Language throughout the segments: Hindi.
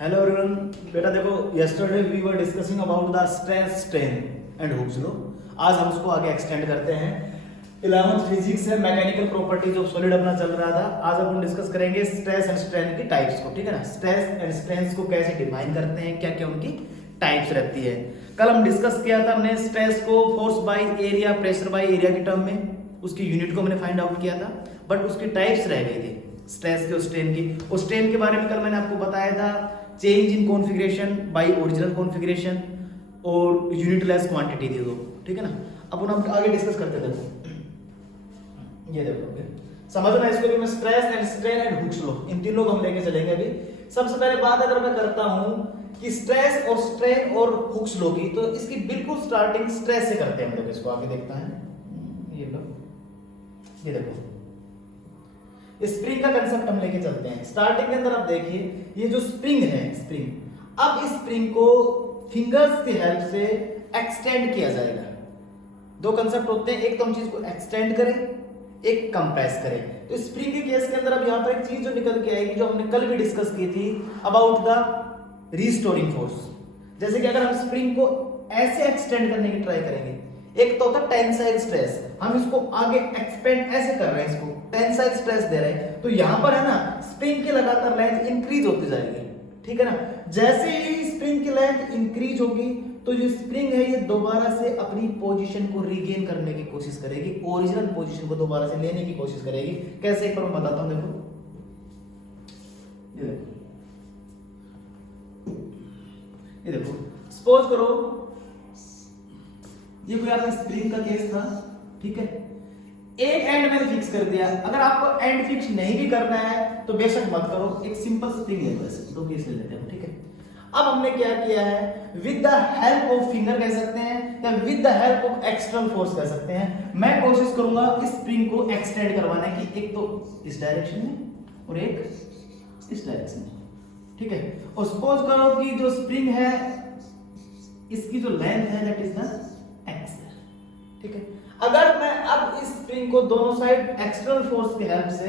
Hello everyone. बेटा देखो, yesterday we were discussing about the stress strain and hooks law. आज हम उसको आगे एक्सटेंड करते हैं। 11th फिजिक्स है, मैकेनिकल प्रॉपर्टीज ऑफ सॉलिड अपना चल रहा था। आज अपन डिस्कस करेंगे स्ट्रेस एंड स्ट्रेन की टाइप्स को। ठीक है ना, स्ट्रेस एंड स्ट्रेन को कैसे डिफाइन करते हैं, क्या क्या उनकी टाइप्स रहती है। कल हम डिस्कस किया था हमने स्ट्रेस को force by area, pressure by area के टर्म में, उसकी यूनिट को मैंने फाइंड आउट किया था, बट उसकी टाइप्स रह गई थी स्ट्रेस की और स्ट्रेन की। और स्ट्रेन के बारे में कल मैंने आपको बताया था change in configuration by original configuration और यूनिटलेस क्वांटिटी थी दो। ठीक है ना, अब हम आगे डिस्कस करते थे। ये देखो, समझना इसको भी। मैं stress and strain and hooks law, इन तीनों को हम लेके चलेंगे अभी। सबसे पहले बात अगर मैं करता हूं कि स्ट्रेस और स्ट्रेन और हुक्स लॉ की, तो इसकी बिल्कुल स्टार्टिंग स्ट्रेस से करते हैं हम लोग। इसको आगे देखता है। ये लो, ये देखो, स्प्रिंग का कंसेप्ट हम लेके चलते हैं। स्टार्टिंग के अंदर आप देखिए, ये जो स्प्रिंग है, स्प्रिंग, अब इस स्प्रिंग को फिंगर्स की हेल्प से एक्सटेंड किया जाएगा। दो कंसेप्ट होते हैं, एक तो हम चीज को एक्सटेंड करें, एक कंप्रेस करें। तो स्प्रिंग के केस के अंदर अब यहां पर एक चीज जो निकल के आएगी, जो हमने कल भी डिस्कस की थी, अबाउट द रीस्टोरिंग फोर्स। जैसे कि अगर हम स्प्रिंग को ऐसे एक्सटेंड करने की ट्राई करेंगे, एक तो होता है टेंसाइल स्ट्रेस, हम इसको आगे एक्सपेंड ऐसे कर रहे हैं, इसको टेंसाइल स्ट्रेस दे रहे हैं, तो यहां पर है ना स्प्रिंग की लगातार लेंथ इंक्रीज होती जाएगी। ठीक है ना, जैसे ही स्प्रिंग की लेंथ इंक्रीज होगी, तो जो स्प्रिंग है ये दोबारा से अपनी पोजीशन को रीगेन करने की कोशिश करेगी, ओरिजिनल पोजीशन को दोबारा से लेने की कोशिश करेगी। कैसे, एक बार मैं बताता हूं। देखो, ये देखो, सपोज करो ये कोई आपका स्प्रिंग का केस था। ठीक है, एक एंड मैंने फिक्स कर दिया। अगर आपको एंड फिक्स नहीं भी करना है तो बेशक मत करो, एक सिंपल स्प्रिंग है, बस दो केस ले लेते हैं। ठीक है, अब हमने क्या किया है, with the help of finger कह सकते हैं या with the help of external force कह सकते हैं, मैं कोशिश करूंगा इस स्प्रिंग को एक्सटेंड करवाने की, एक तो इस डायरेक्शन में और एक इस डायरेक्शन में। ठीक है, और सपोज करो कि जो स्प्रिंग है इसकी जो लेंथ है दैट इज द एक्स। ठीक है, अगर मैं अब इस स्प्रिंग को दोनों साइड एक्सटर्नल फोर्स की हेल्प से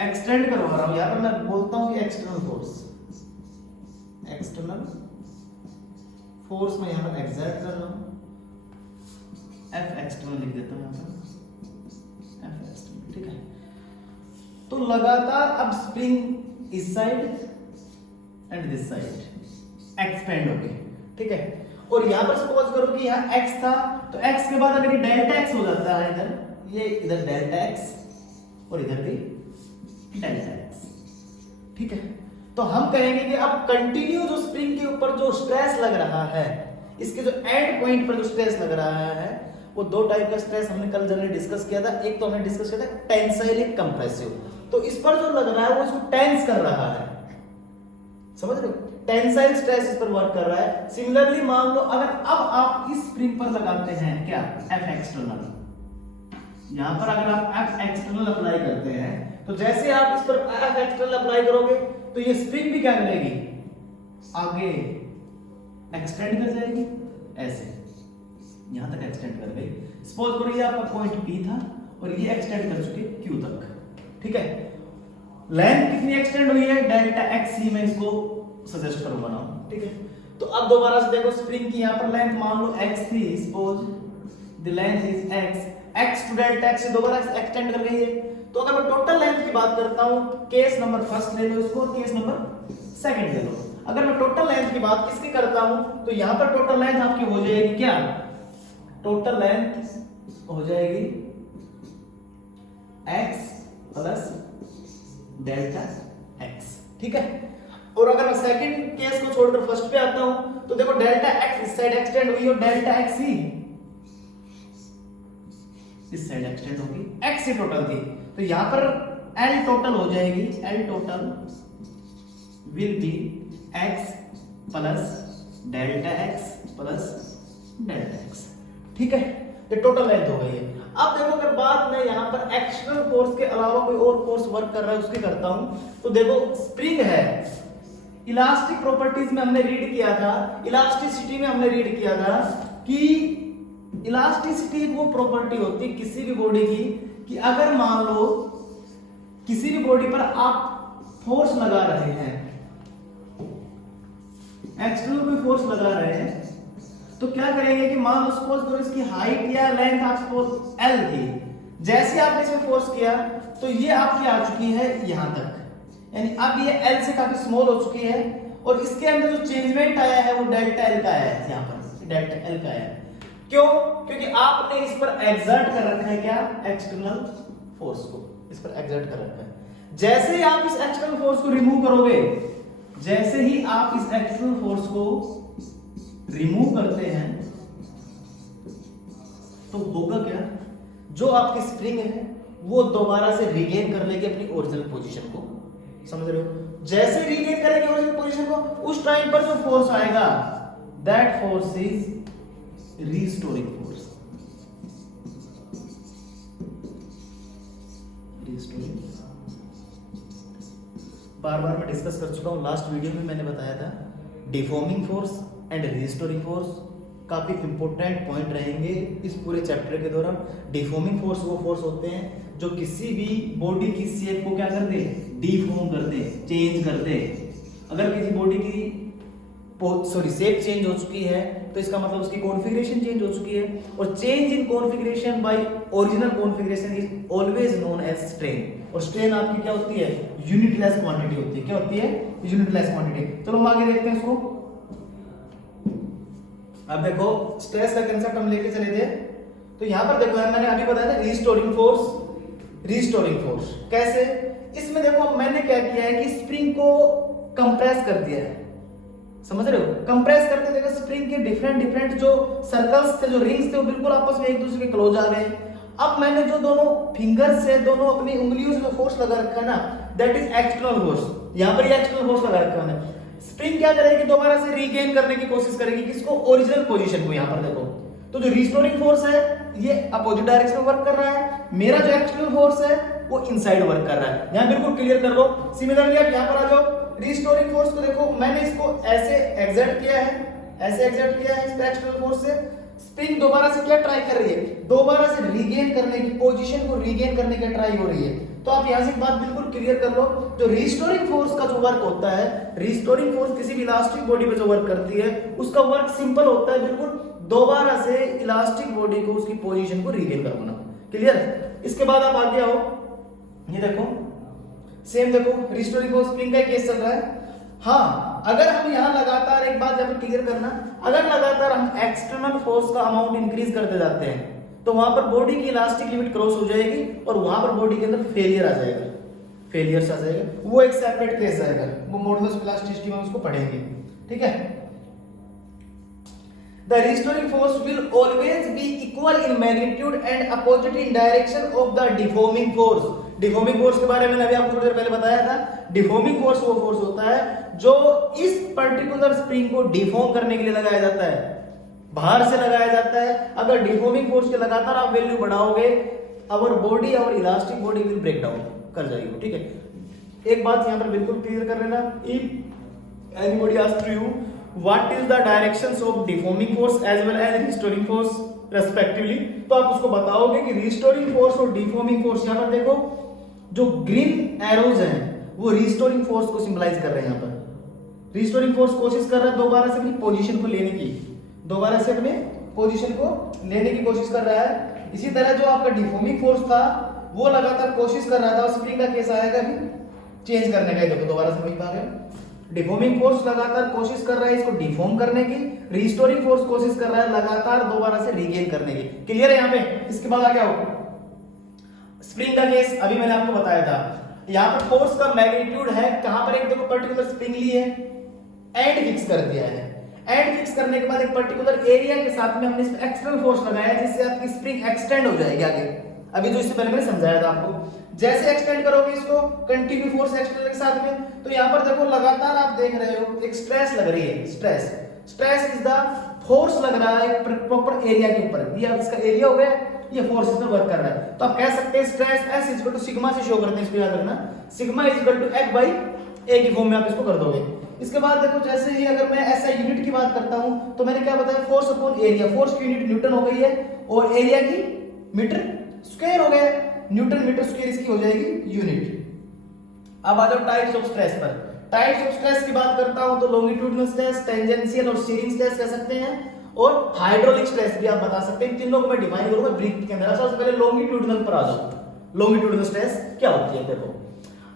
एक्सटेंड करवा रहा हूं, यहां पर मैं बोलता हूं कि एक्सटर्नल फोर्स, एक्सटर्नल फोर्स में यहां पर एक्सर्ट कर रहा हूं, एफ एक्सटर्नल लिख देता हूं यहां पर, एफ एक्सटर्नल। ठीक है, तो लगातार अब स्प्रिंग इस side and this side expand होगी। ठीक है, और यहां पर सपोज करो कि यहां x था, तो x के बाद अगर ये डेल्टा x हो जाता है, इधर ये इधर डेल्टा x और इधर भी डेल्टा x। ठीक है, तो हम कहेंगे कि अब कंटिन्यू जो स्प्रिंग के ऊपर जो स्ट्रेस लग रहा है, इसके जो एंड पॉइंट पर जो स्ट्रेस लग रहा है, वो दो टाइप का स्ट्रेस हमने कल जनरली डिस्कस किया था। एक तो हमने डिस्कस किया था टेंसाइल, एक कंप्रेसिव। तो इस पर जो लग रहा है वो इसको टेंस कर रहा है, समझ रहे हो, टेंसाइल स्ट्रेस इस पर वर्क कर रहा है। सिमिलरली मान लो अगर अब आप इस स्प्रिंग पर लगाते हैं क्या, एफ एक्सटर्नल, यहां पर अगर आप एफ एक्सटर्नल अप्लाई करते हैं, तो जैसे आप इस पर एफ एक्सटर्नल अप्लाई करोगे तो ये स्प्रिंग भी क्या करेगी, आगे एक्सटेंड कर जाएगी, ऐसे यहां तक एक्सटेंड कर गई। सपोज करो ये आपका पॉइंट P था और ये एक्सटेंड कर चुके Q तक। ठीक है, लेंथ कितनी एक्सटेंड हुई है, डेल्टा एक्स ही मैं इसको सजेस्ट करूंगा ना। ठीक है, तो अब दोबारा से देखो, स्प्रिंग की यहां पर लेंथ मान लो x थी, suppose the length is x to delta x से दोबारा एक्सटेंड कर गई है। तो अगर मैं टोटल लेंथ की बात करता हूं, केस नंबर फर्स्ट ले लो इसको और केस नंबर सेकंड ले लो। अगर मैं टोटल लेंथ की बात किसकी करता हूं, तो यहां पर टोटल लेंथ आपकी हो जाएगी क्या, टोटल लेंथ हो जाएगी x प्लस डेल्टा x। ठीक है, और अगर मैं सेकंड केस को छोड़कर फर्स्ट पे आता हूं, तो देखो डेल्टा x इस साइड एक्सटेंड हुई और डेल्टा x ही इस साइड एक्सटेंड होगी, x ही टोटल थी। तो यहां पर L टोटल हो जाएगी, L total will be x plus delta x plus delta x। ठीक है, ये टोटल लेंथ हो गई है। अब देखो, अगर बात मैं यहां पर एक्सटर्नल फोर्स के अलावा कोई और फोर्स वर्क कर रहा है उसकी करता हूं, तो देखो स्प्रिंग है, इलास्टिक प्रॉपर्टीज में हमने रीड किया था, इलास्टिसिटी में हमने रीड किया था कि इलास्टिसिटी वो प्रॉपर्टी होती है किसी भी बॉडी की, कि अगर मान लो किसी भी बॉडी पर आप फोर्स लगा रहे हैं, एक्सटर्नल कोई फोर्स लगा रहे हैं, तो क्या करेंगे कि मान लो सपोज करो इसकी हाइट या लेंथ आप सपोज एल थी, जैसे आपने इसमें फोर्स किया तो ये आपकी आ चुकी है यहां तक, यानी अब ये एल से काफी स्मॉल हो चुकी है, और इसके अंदर जो चेंजमेंट आया है वो डेल्टा एल का आया है, यहां पर डेल्टा एल का आया है। क्यों? क्योंकि आपने इस पर एक्सर्ट कर रखा है क्या, एक्सटर्नल फोर्स को इस पर एक्सर्ट कर रखा है। जैसे ही आप इस एक्सटर्नल फोर्स को रिमूव करोगे, जैसे ही आप इस एक्सटर्नल फोर्स को रिमूव करते हैं तो होगा क्या, जो आपकी स्प्रिंग है वो दोबारा से रिगेन कर लेगी अपनी ओरिजिनल पोजीशन को, समझ रहे हो? जैसे रिगेन करेगी ओरिजिनल पोजीशन को, उस टाइम पर जो फोर्स आएगा that force is restoring force. Restoring बार बार मैं डिस्कस कर चुका हूं, लास्ट वीडियो में मैंने बताया था deforming force and restoring force काफी इंपॉर्टेंट पॉइंट रहेंगे इस पूरे चैप्टर के दौरान। डिफॉर्मिंग फोर्स वो फोर्स होते हैं जो किसी भी बॉडी की शेप को क्या कर दे, डिफॉर्म कर दे, चेंज कर दे। अगर किसी बॉडी की शेप चेंज हो चुकी है तो इसका मतलब उसकी कॉन्फ़िगरेशन चेंज हो चुकी है, और change in configuration by original configuration is always known as strain. और स्ट्रेन आपकी क्या होती है, यूनिटलेस क्वांटिटी होती है। क्या होती है, यूनिटलेस क्वांटिटी। चलो हम आगे देखते हैं इसको। अब देखो स्ट्रेस का कांसेप्ट हम लेके चले थे, तो यहां पर देखो मैंने अभी बताया था रीस्टोरिंग फोर्स। रीस्टोरिंग फोर्स कैसे, इसमें देखो मैंने क्या किया है कि स्प्रिंग को कंप्रेस कर दिया है, समझ रहे हो? कंप्रेस करते देखो स्प्रिंग के डिफरेंट जो सर्कल्स थे, जो रिंग्स थे, वो बिल्कुल आपस में एक दूसरे के क्लोज आ गए। अब मैंने जो दोनों फिंगर्स से, दोनों अपनी उंगलियों से जो फोर्स लगा रखा है ना, दैट इज एक्सटर्नल फोर्स। यहां पर ये एक्सटर्नल फोर्स लगा रखा है। स्प्रिंग क्या करेगी, दोबारा से रीगेन करने की कोशिश करेगी किसको, ओरिजिनल पोजीशन को। यहां पर देखो तो जो रीस्टोरिंग फोर्स है ये अपोजिट डायरेक्शन में वर्क कर रहा है, मेरा जो एक्सटर्नल फोर्स है वो इनसाइड वर्क कर रहा है। यहां बिल्कुल क्लियर कर लो। सिमिलरली आप यहां पर आ जाओ, रीस्टोरिंग फोर्स को देखो, मैंने इसको ऐसे एक्सर्ट किया है, ऐसे एक्सर्ट किया है इस एक्सटर्नल फोर्स से। स्प्रिंग दोबारा से क्या ट्राई कर रही है, दोबारा से रीगेन करने की, पोजीशन को रीगेन करने की ट्राई हो रही है। तो आप यहां से एक बात बिल्कुल क्लियर कर लो, जो रीस्टोरिंग फोर्स का जो वर्क होता है, रीस्टोरिंग फोर्स किसी भी इलास्टिक बॉडी पे जो वर्क करती है उसका वर्क सिंपल होता है, बिल्कुल दोबारा से इलास्टिक बॉडी को उसकी पोजीशन को रीगेन करवाना। क्लियर? इसके बाद आप आगे आओ, ये देखो सेम देखो रीस्टोरिंग फोर्स स्प्रिंग का केस चल रहा है। हाँ, अगर हम यहां लगातार, एक बात यहां पर क्लियर करना, अगर लगातार हम एक्सटर्नल फोर्स का अमाउंट इंक्रीज करते जाते हैं तो वहां पर बॉडी की इलास्टिक लिमिट क्रॉस हो जाएगी और वहां पर बॉडी के अंदर फेलियर आ जाएगा, फेलियर्स आ जाएगा। वो एक सेपरेट केस आएगा, वो मॉडुलस ऑफ इलास्टिसिटी में उसको पढ़ेंगे। ठीक है? The restoring force will always be equal in magnitude and opposite in direction of the deforming force. Deforming force के बारे में अभी आपको थोड़ी देर पहले बताया था। डिफॉर्मिंग फोर्स वो फोर्स होता है जो इस पर्टिकुलर स्प्रिंग को डिफॉर्म करने के लिए लगाया जाता है, बाहर से लगाया जाता है। अगर डिफॉर्मिंग फोर्स के लगातार आप वैल्यू बढ़ाओगे, our body, our elastic body will break down कर जाएगी। ठीक है? एक बात यहां पर बिल्कुल क्लियर कर लेना, if anybody asks you what is the directions of deforming force as well as restoring force respectively, तो आप उसको बताओगे कि रिस्टोरिंग फोर्स और डिफॉर्मिंग फोर्स, यहां पर देखो जो ग्रीन एरोज हैं वो रिस्टोरिंग फोर्स को सिंबलाइज कर रहे हैं। यहां पर रिस्टोरिंग फोर्स कोशिश कर रहा है दोबारा से अपनी पोजीशन को लेने की, दोबारा से अपने पोजीशन को लेने की कोशिश कर रहा है। इसी तरह जो आपका डिफॉर्मिंग फोर्स था वो लगातार कोशिश कर रहा था, स्प्रिंग का केस आएगा भी चेंज करने का। देखो दोबारा से वही बात है, डिफॉर्मिंग फोर्स लगातार कोशिश कर रहा है इसको डिफॉर्म करने की, रिस्टोरिंग फोर्स कोशिश कर रहा है लगातार दोबारा से रीगेन करने की। क्लियर है यहां पे? इसके बाद आ गया हो स्प्रिंग का केस, अभी मैंने आपको बताया था। यहां पर फोर्स का मैग्नीट्यूड है, कहां पर एक देखो पर्टिकुलर स्प्रिंग ली है, एंड फिक्स कर दिया है। एंड फिक्स करने के बाद एक पर्टिकुलर एरिया के साथ में हमने इस पे एक्सटर्नल फोर्स लगाया जिससे आपकी स्प्रिंग एक्सटेंड हो जाएगी आगे। अभी जो इससे पहले मैंने समझाया था आपको, जैसे एक्सटेंड करोगे इसको कंटिन्यू फोर्स एक्सटर्नल के साथ में, तो यहां पर देखो लगातार आप देख रहे हो एक स्ट्रेस लग रही है। स्ट्रेस इज द फोर्स लग रहा है प्रॉपर एरिया के ऊपर। ये इसका एरिया हो गया, ये फोर्स इस पर वर्क कर रहा है। तो आप कह सकते हैं stress S equal to sigma से शो करते हैं, इसको याद रखना, sigma is equal to F by A की फॉर्म में आप इसको कर दोगे। इसके बाद देखो जैसे ही अगर मैं ऐसा यूनिट की बात करता हूं तो मैंने क्या बताया, फोर्स अपॉन एरिया। फोर्स की यूनिट न्यूटन हो गई है और एरिया की मीटर स्क्वायर हो गया है, न्यूटन मीटर स्क्वायर इसकी हो जाएगी यूनिट। अब आ जाओ टाइप्स ऑफ स्ट्रेस पर। टाइप्स ऑफ स्ट्रेस की बात करता हूं तो लॉन्गिट्यूडिनल स्ट्रेस, टेंजेंशियल और शीयरिंग स्ट्रेस कह सकते हैं, और हाइड्रोलिक स्ट्रेस भी आप बता सकते हैं। इन तीनों को मैं डिफाइन करूंगा ब्रीफ के अंदर। सबसे पहले लॉन्गिट्यूडिनल पर आ जाओ। लॉन्गिट्यूडिनल स्ट्रेस क्या होती है देखो।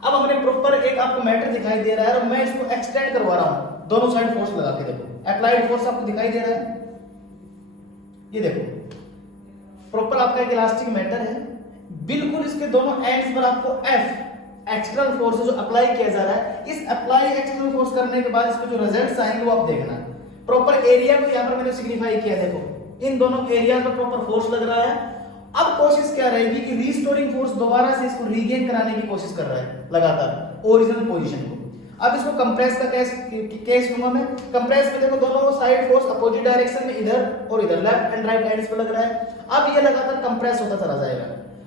अब हमने प्रॉपर एक आपको मैटर दिखाई दे रहा है और मैं इसको एक्सटेंड करवा रहा हूं दोनों साइड फोर्स लगा के। देखो अप्लाइड फोर्स आपको दिखाई दे रहा है, ये देखो प्रॉपर आपका एक इलास्टिक मैटर है, बिल्कुल इसके दोनों एंड्स पर आपको एफ एक्सटर्नल फोर्स जो अप्लाई किया जा रहा है। इस अप्लाई एक्सटर्नल फोर्स करने के बाद इसको जो रिजल्ट्स आएंगे वो आप देखना। प्रॉपर एरिया को यहां पर मैंने सिग्निफाई किया, देखो इन दोनों एरिया में प्रॉपर फोर्स लग रहा है। अब कोशिश क्या रहेगी कि रीस्टोरिंग फोर्स दोबारा से इसको रीगेन कराने की कोशिश कर रहा है लगातार ओरिजिनल पोजीशन को। अब इसको कंप्रेस का केस लूंगा मैं। कंप्रेस में देखो दोनों साइड फोर्स अपोजिट डायरेक्शन में इधर और इधर लेफ्ट एंड राइट एंड्स पे लग रहा है। अब ये लगातार कंप्रेस होता चला जाएगा।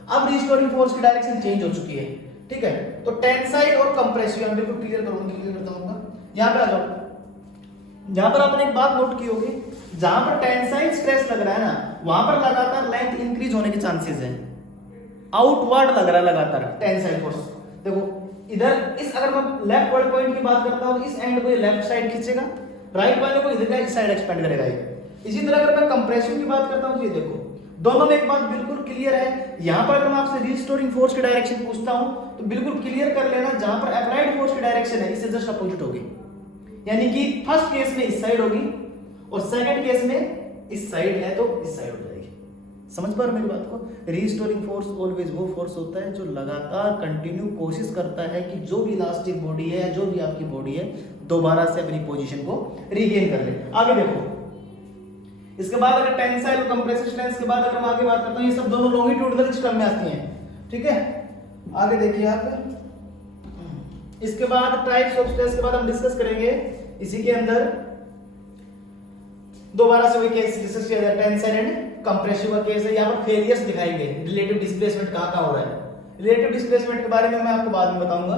अब रीस्टोरिंग फोर्स की डायरेक्शन चेंज हो चुकी है, ठीक है। तो टेंसाइल और कंप्रेसिव हम बिल्कुल क्लियर करूंगा। यहां पे आ जाओ। यहां पर आपने एक बात नोट की होगी, जहां पर टेंसाइल स्ट्रेस लग रहा है ना, वहां पर लगातार लेंथ इंक्रीज होने के चांसेस है। आउटवर्ड लग रहा है लगातार टेंसाइल फोर्स। देखो इधर इस अगर मैं लेफ्ट वर्ड पॉइंट की बात करता हूं तो इस एंड को ये लेफ्ट साइड खींचेगा, राइट वाले को इधर का इस साइड एक्सपेंड करेगा। इसी तरह अगर मैं कंप्रेसिव की बात करता हूं तो ये देखो दोनों में एक बात बिल्कुल क्लियर है। यहां पर अगर मैं आपसे रीस्टोरिंग फोर्स की डायरेक्शन पूछता हूं तो बिल्कुल क्लियर कर लेना, जहां पर अप्लाइड फोर्स की डायरेक्शन है इससे जस्ट अपोजिट होगी, यानी कि फर्स्ट केस में इस साइड होगी और सेकंड केस में इस साइड है तो इस साइड हो जाएगी। समझ पा रहे मेरी बात को। रीस्टोरिंग फोर्स ऑलवेज वो फोर्स होता है जो लगातार कंटिन्यू कोशिश करता है कि जो भी इलास्टिक बॉडी है, जो भी आपकी बॉडी है, दोबारा से अपनी पोजीशन को रीगेन कर ले। आगे देखो, इसके बाद अगर टेंसाइल और कंप्रेसिव स्ट्रेस के बाद अगर मैं आगे बात करता हूं, ये सब दोनों लॉन्गिट्यूडिनल सिस्टम में आती हैं, ठीक है। आगे देखिए आप, इसके बाद टाइप्स ऑफ स्ट्रेस के बाद हम डिस्कस करेंगे इसी के अंदर दोबारा से वही केस डिस्कस किया जाए। टेंसाइल एंड कंप्रेसिव का केस है। यहां पर फेलियर्स दिखाएंगे, रिलेटिव डिस्प्लेसमेंट कहां-कहां हो रहा है। रिलेटिव डिस्प्लेसमेंट के बारे में मैं आपको बाद में बताऊंगा।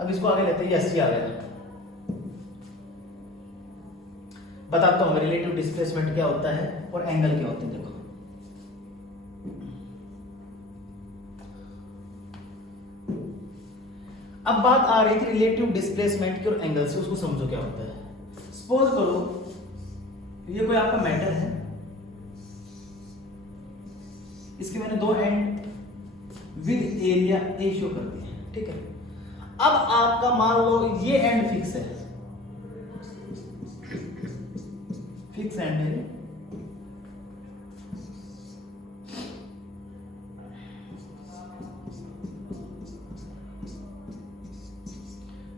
अब इसको आगे लेते हैं। यस ये आ गया, बताता हूं रिलेटिव डिस्प्लेसमेंट क्या होता है और एंगल क्या होते हैं। देखो अब बात आ रही थी रिलेटिव डिस्प्लेसमेंट की और एंगल से, उसको समझो क्या होता है। सपोज करो ये कोई आपका मैटर है, इसके मैंने दो and with area A show कर दिए, ठीक है। अब आपका मान लो ये एंड फिक्स है, फिक्स एंड है,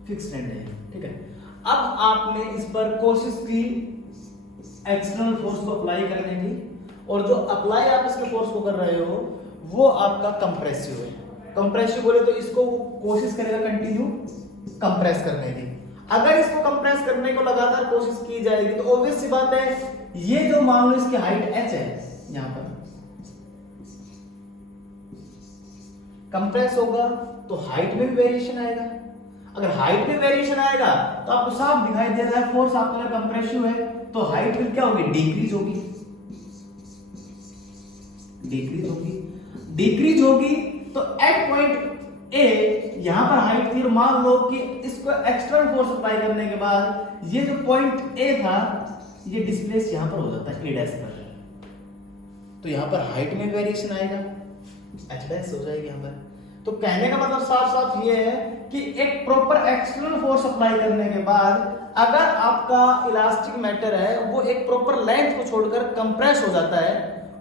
फिक्स एंड है, ठीक है। अब आपने इस पर कोशिश की एक्सटर्नल फोर्स को अप्लाई करने की, और जो अप्लाई आप इसके फोर्स को कर रहे हो वो आपका कंप्रेसिव है। कंप्रेसिव बोले तो इसको कोशिश करेगा कंटिन्यू कंप्रेस करने की। अगर इसको कंप्रेस करने को लगातार कोशिश की जाएगी तो ऑब्वियस सी बात है, ये जो मान लो इसकी हाइट h है, यहां पर कंप्रेस होगा तो हाइट में भी वेरिएशन आएगा। अगर हाइट में वेरिएशन आएगा तो आपको साफ दिखाई दे रहा है फोर्स आपका अगर कंप्रेसिव है तो हाइट में क्या होगी, डिक्रीज होगी, डिक्रीज होगी, डिक्रीज होगी। तो एट पॉइंट ए यहां पर हाइट थी, और मान लो कि इसको एक्सटर्नल फोर्स अप्लाई करने के बाद ये जो पॉइंट ए था ये डिस्प्लेस यहां पर हो जाता है ए डैश पर, तो यहां पर हाइट में वेरिएशन आएगा, एच डैश हो जाएगी यहां पर। तो कहने का मतलब साफ साफ ये है कि एक प्रॉपर एक्सटर्नल फोर्स अप्लाई करने के बाद अगर आपका इलास्टिक मैटर है वो एक प्रॉपर लेंथ को छोड़कर कंप्रेस हो जाता है,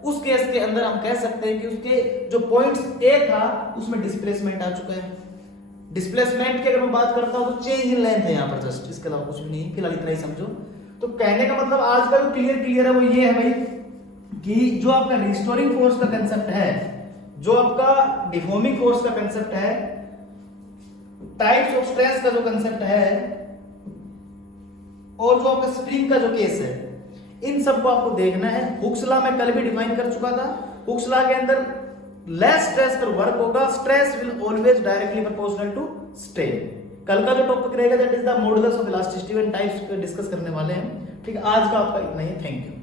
उस केस के अंदर हम कह सकते हैं कि उसके जो पॉइंट्स ए था उसमें डिस्प्लेसमेंट आ चुका है। डिस्प्लेसमेंट की अगर मैं बात करता हूं तो चेंज इन लेंथ है यहां पर, जस्ट इसके अलावा कुछ भी नहीं, फिलहाल इतना ही समझो। तो कहने का मतलब आज का जो क्लियर है वो ये है भाई कि जो आपका रिस्टोरिंग फोर्स का कंसेप्ट है, जो आपका डिफॉर्मिंग फोर्स का कंसेप्ट है, टाइप्स ऑफ स्ट्रेस का जो कंसेप्ट है, और जो आपका स्प्रिंग का जो केस है, इन सबको आपको देखना है। हुक्स लॉ मैं कल भी डिफाइन कर चुका था। हुक्स लॉ के अंदर लेस स्ट्रेस पर वर्क होगा, stress will always directly proportional to strain. कल का जो टॉपिक रहेगा that is the modulus of elasticity and types discuss करने वाले हैं, ठीक है। आज का आपका इतना ही, थैंक यू।